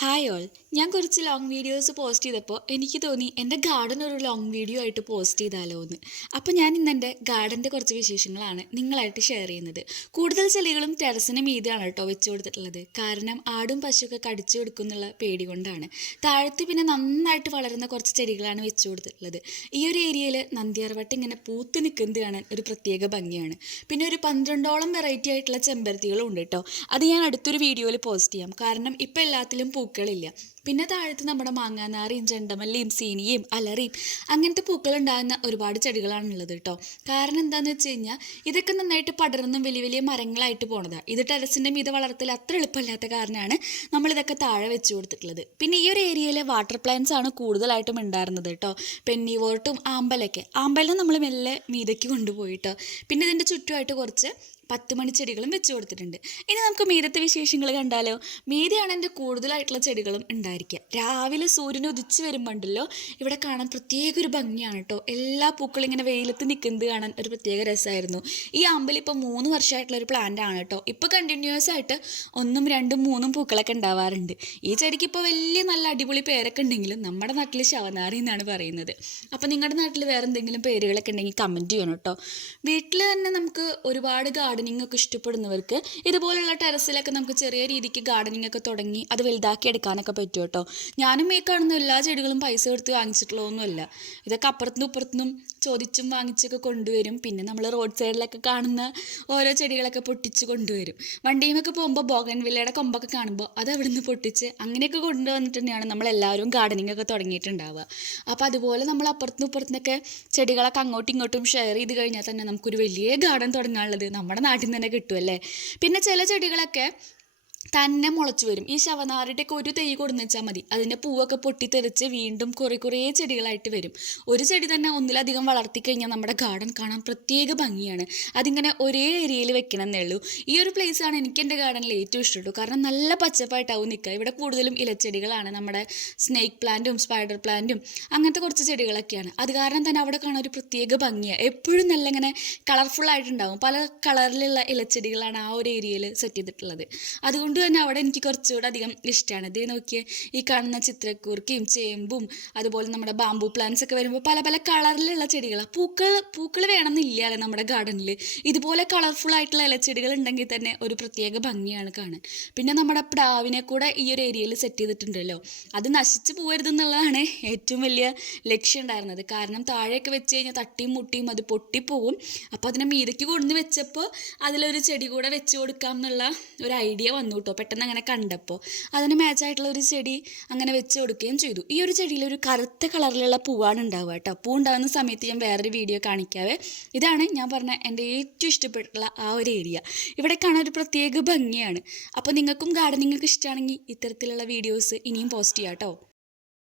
Hi all. ഞാൻ കുറച്ച് long videos post ചെയ്തപ്പോൾ എനിക്ക് തോന്നി എൻ്റെ ഗാർഡൻ ഒരു ലോങ് വീഡിയോ ആയിട്ട് പോസ്റ്റ് ചെയ്താലോ എന്ന്. അപ്പോൾ ഞാൻ ഇന്ന് എൻ്റെ ഗാർഡൻ്റെ കുറച്ച് വിശേഷങ്ങളാണ് നിങ്ങളായിട്ട് ഷെയർ ചെയ്യുന്നത്. കൂടുതൽ ചെടികളും ടെറസിന് മീതെയാണ് കേട്ടോ വെച്ച് കൊടുത്തിട്ടുള്ളത്. കാരണം ആടും പശുവൊക്കെ കടിച്ചു കൊടുക്കുന്നുള്ള പേടി കൊണ്ടാണ്. താഴത്ത് പിന്നെ നന്നായിട്ട് വളരുന്ന കുറച്ച് ചെടികളാണ് വെച്ച് കൊടുത്തിട്ടുള്ളത്. ഈ ഒരു ഏരിയയിൽ നന്ദ്യാർവട്ടം ഇങ്ങനെ പൂത്ത് നിൽക്കുന്നത് കാണാൻ ഒരു പ്രത്യേക ഭംഗിയാണ്. പിന്നെ ഒരു 12ഓളം വെറൈറ്റി ആയിട്ടുള്ള ചെമ്പരത്തികളും ഉണ്ട് കേട്ടോ. അത് ഞാൻ അടുത്തൊരു വീഡിയോയിൽ പോസ്റ്റ് ചെയ്യാം. കാരണം ഇപ്പം എല്ലാത്തിലും പൂക്കളില്ല. പിന്നെ താഴത്ത് നമ്മുടെ മാങ്ങാനാറിയും ചെണ്ടമല്ലിയും സീനിയും അലറിയും അങ്ങനത്തെ പൂക്കൾ ഉണ്ടാകുന്ന ഒരുപാട് ചെടികളാണുള്ളത് കേട്ടോ. കാരണം എന്താണെന്ന് വെച്ച് കഴിഞ്ഞാൽ ഇതൊക്കെ നന്നായിട്ട് പടർന്നും വലിയ വലിയ മരങ്ങളായിട്ട് പോണതാണ്. ഇത് ടെറസിൻ്റെ മീതെ വളർത്തൽ അത്ര എളുപ്പമില്ലാത്ത കാരണമാണ് നമ്മളിതൊക്കെ താഴെ വെച്ച് കൊടുത്തിട്ടുള്ളത്. പിന്നെ ഈ ഒരു ഏരിയയിൽ വാട്ടർ പ്ലാന്റ്സ് ആണ് കൂടുതലായിട്ടും ഉണ്ടായിരുന്നത് കേട്ടോ. പെന്നിവോർട്ടും ആമ്പലിനെ നമ്മൾ മെല്ലെ മീതയ്ക്ക് കൊണ്ടുപോയിട്ടോ. പിന്നെ ഇതിൻ്റെ ചുറ്റുമായിട്ട് കുറച്ച് 10 മണി ചെടികളും വെച്ച് കൊടുത്തിട്ടുണ്ട്. ഇനി നമുക്ക് മീതത്തെ വിശേഷങ്ങൾ കണ്ടാലോ. മീതയാണ് എൻ്റെ കൂടുതലായിട്ടുള്ള ചെടികളും ഉണ്ടായിരിക്കുക. രാവിലെ സൂര്യൻ ഉദിച്ച് വരുമ്പോണ്ടല്ലോ ഇവിടെ കാണാൻ പ്രത്യേക ഒരു ഭംഗിയാണ് കേട്ടോ. എല്ലാ പൂക്കളും ഇങ്ങനെ വെയിലത്ത് നിൽക്കുന്നത് കാണാൻ ഒരു പ്രത്യേക രസമായിരുന്നു. ഈ അമ്പലം ഇപ്പോൾ 3 വർഷമായിട്ടുള്ള ഒരു പ്ലാന്റ് ആണ് കേട്ടോ. ഇപ്പോൾ കണ്ടിന്യൂസ് ആയിട്ട് 1, 2, 3 പൂക്കളൊക്കെ ഉണ്ടാവാറുണ്ട്. ഈ ചെടിക്ക് ഇപ്പോൾ വലിയ നല്ല അടിപൊളി പേരൊക്കെ ഉണ്ടെങ്കിലും നമ്മുടെ നാട്ടിൽ ശവനാറി എന്നാണ് പറയുന്നത്. അപ്പോൾ നിങ്ങളുടെ നാട്ടിൽ വേറെ എന്തെങ്കിലും പേരുകളൊക്കെ ഉണ്ടെങ്കിൽ കമൻറ്റ് ചെയ്യണം കേട്ടോ. വീട്ടിൽ തന്നെ നമുക്ക് ഒരുപാട് ഗാർഡനിങ് ഒക്കെ ഇഷ്ടപ്പെടുന്നവർക്ക് ഇതുപോലുള്ള ടെറസിലൊക്കെ നമുക്ക് ചെറിയ രീതിക്ക് ഗാർഡനിങ് ഒക്കെ തുടങ്ങി അത് വലുതാക്കി എടുക്കാനൊക്കെ പറ്റും കേട്ടോ. ഞാനും ഈ കാണുന്ന എല്ലാ ചെടികളും പൈസ കൊടുത്ത് വാങ്ങിച്ചിട്ടുള്ളതൊന്നുമല്ല. ഇതൊക്കെ അപ്പുറത്തുനിന്നും ഇപ്പുറത്തുനിന്നും ചോദിച്ചും വാങ്ങിച്ചൊക്കെ കൊണ്ടുവരും. പിന്നെ നമ്മൾ റോഡ് സൈഡിലൊക്കെ കാണുന്ന ഓരോ ചെടികളൊക്കെ പൊട്ടിച്ച് കൊണ്ടുവരും. വണ്ടിയുമൊക്കെ പോകുമ്പോൾ ബോഗൻവില്ലയുടെ കൊമ്പൊക്കെ കാണുമ്പോൾ അത് അവിടെ നിന്ന് പൊട്ടിച്ച് അങ്ങനെയൊക്കെ കൊണ്ടുവന്നിട്ട് തന്നെയാണ് നമ്മളെല്ലാവരും ഗാർഡനിങ് ഒക്കെ തുടങ്ങിയിട്ടുണ്ടാവുക. അപ്പോൾ അതുപോലെ നമ്മൾ അപ്പുറത്തുനിന്നും ഇപ്പുറത്തുനിന്നൊക്കെ ചെടികളൊക്കെ അങ്ങോട്ടും ഇങ്ങോട്ടും ഷെയർ ചെയ്ത് കഴിഞ്ഞാൽ തന്നെ നമുക്കൊരു വലിയ ഗാർഡൻ തുടങ്ങാനുള്ളത് നമ്മുടെ നാട്ടിൽ നിന്ന് തന്നെ കിട്ടുമല്ലേ. പിന്നെ ചില ചെടികളൊക്കെ തന്നെ മുളച്ചു വരും. ഈ ശവനാറിൻ്റെയൊക്കെ ഒരു തൈ കൊടുന്ന് വെച്ചാൽ മതി, അതിൻ്റെ പൂവൊക്കെ പൊട്ടിത്തെറിച്ച് വീണ്ടും കുറേ ചെടികളായിട്ട് വരും. ഒരു ചെടി തന്നെ ഒന്നിലധികം വളർത്തിക്കഴിഞ്ഞാൽ നമ്മുടെ ഗാർഡൻ കാണാൻ പ്രത്യേക ഭംഗിയാണ്. അതിങ്ങനെ ഒരേ ഏരിയയിൽ വെക്കണം എന്നേ ഉള്ളൂ. ഈ ഒരു പ്ലേസാണ് എനിക്ക് എൻ്റെ ഗാർഡനിൽ ഏറ്റവും ഇഷ്ടപ്പെട്ടു. കാരണം നല്ല പച്ചപ്പായിട്ടാവും നിൽക്കുക. ഇവിടെ കൂടുതലും ഇലച്ചെടികളാണ്. നമ്മുടെ സ്നേക്ക് പ്ലാന്റും സ്പൈഡർ പ്ലാന്റും അങ്ങനത്തെ കുറച്ച് ചെടികളൊക്കെയാണ്. അത് കാരണം തന്നെ അവിടെ കാണാൻ ഒരു പ്രത്യേക ഭംഗിയാണ്. എപ്പോഴും നല്ല ഇങ്ങനെ കളർഫുള്ളായിട്ടുണ്ടാവും. പല കളറിലുള്ള ഇലച്ചെടികളാണ് ആ ഒരു ഏരിയയിൽ സെറ്റ് ചെയ്തിട്ടുള്ളത്. അതുകൊണ്ട് തന്നെ അവിടെ എനിക്ക് കുറച്ചുകൂടെ അധികം ഇഷ്ടമാണ്. ഇതേ നോക്കിയേ, ഈ കാണുന്ന ചിത്രക്കൂർക്കയും ചേമ്പും അതുപോലെ നമ്മുടെ ബാംബു പ്ലാന്റ്സ് ഒക്കെ വരുമ്പോൾ പല പല കളറിലുള്ള ചെടികളാണ്. പൂക്കൾ വേണമെന്നില്ല അല്ലേ നമ്മുടെ ഗാർഡനിൽ. ഇതുപോലെ കളർഫുൾ ആയിട്ടുള്ള ഇലച്ചെടികൾ ഉണ്ടെങ്കിൽ തന്നെ ഒരു പ്രത്യേക ഭംഗിയാണ് കാണാൻ. പിന്നെ നമ്മുടെ പ്ലാവിനെ കൂടെ ഈ ഒരു ഏരിയയിൽ സെറ്റ് ചെയ്തിട്ടുണ്ടല്ലോ. അത് നശിച്ചു പോകരുതെന്നുള്ളതാണ് ഏറ്റവും വലിയ ലക്ഷ്യം ഉണ്ടായിരുന്നത്. കാരണം താഴെയൊക്കെ വെച്ച് കഴിഞ്ഞാൽ തട്ടിയും മുട്ടിയും അത് പൊട്ടിപ്പോവും. അപ്പോൾ അതിനെ മീതയ്ക്ക് കൊണ്ടു വെച്ചപ്പോൾ അതിലൊരു ചെടി കൂടെ വെച്ച് കൊടുക്കാം എന്നുള്ള ഒരു ഐഡിയ വന്നു കേട്ടോ. പെട്ടെന്ന് അങ്ങനെ കണ്ടപ്പോൾ അതിന് മാച്ചായിട്ടുള്ള ഒരു ചെടി അങ്ങനെ വെച്ച് കൊടുക്കുകയും ചെയ്തു. ഈ ഒരു ചെടിയിൽ ഒരു കറുത്ത കളറിലുള്ള പൂവാണ് ഉണ്ടാവുക കേട്ടോ. പൂ ഉണ്ടാകുന്ന സമയത്ത് ഞാൻ വേറൊരു വീഡിയോ കാണിക്കാവേ. ഇതാണ് ഞാൻ പറഞ്ഞ എൻ്റെ ഏറ്റവും ഇഷ്ടപ്പെട്ടുള്ള ആ ഒരു ഏരിയ. ഇവിടെ കാണാൻ ഒരു പ്രത്യേക ഭംഗിയാണ്. അപ്പോൾ നിങ്ങൾക്കും ഗാർഡനിങ് ഒക്കെ ഇഷ്ടമാണെങ്കിൽ ഇത്തരത്തിലുള്ള വീഡിയോസ് ഇനിയും പോസ്റ്റ് ചെയ്യാം കേട്ടോ.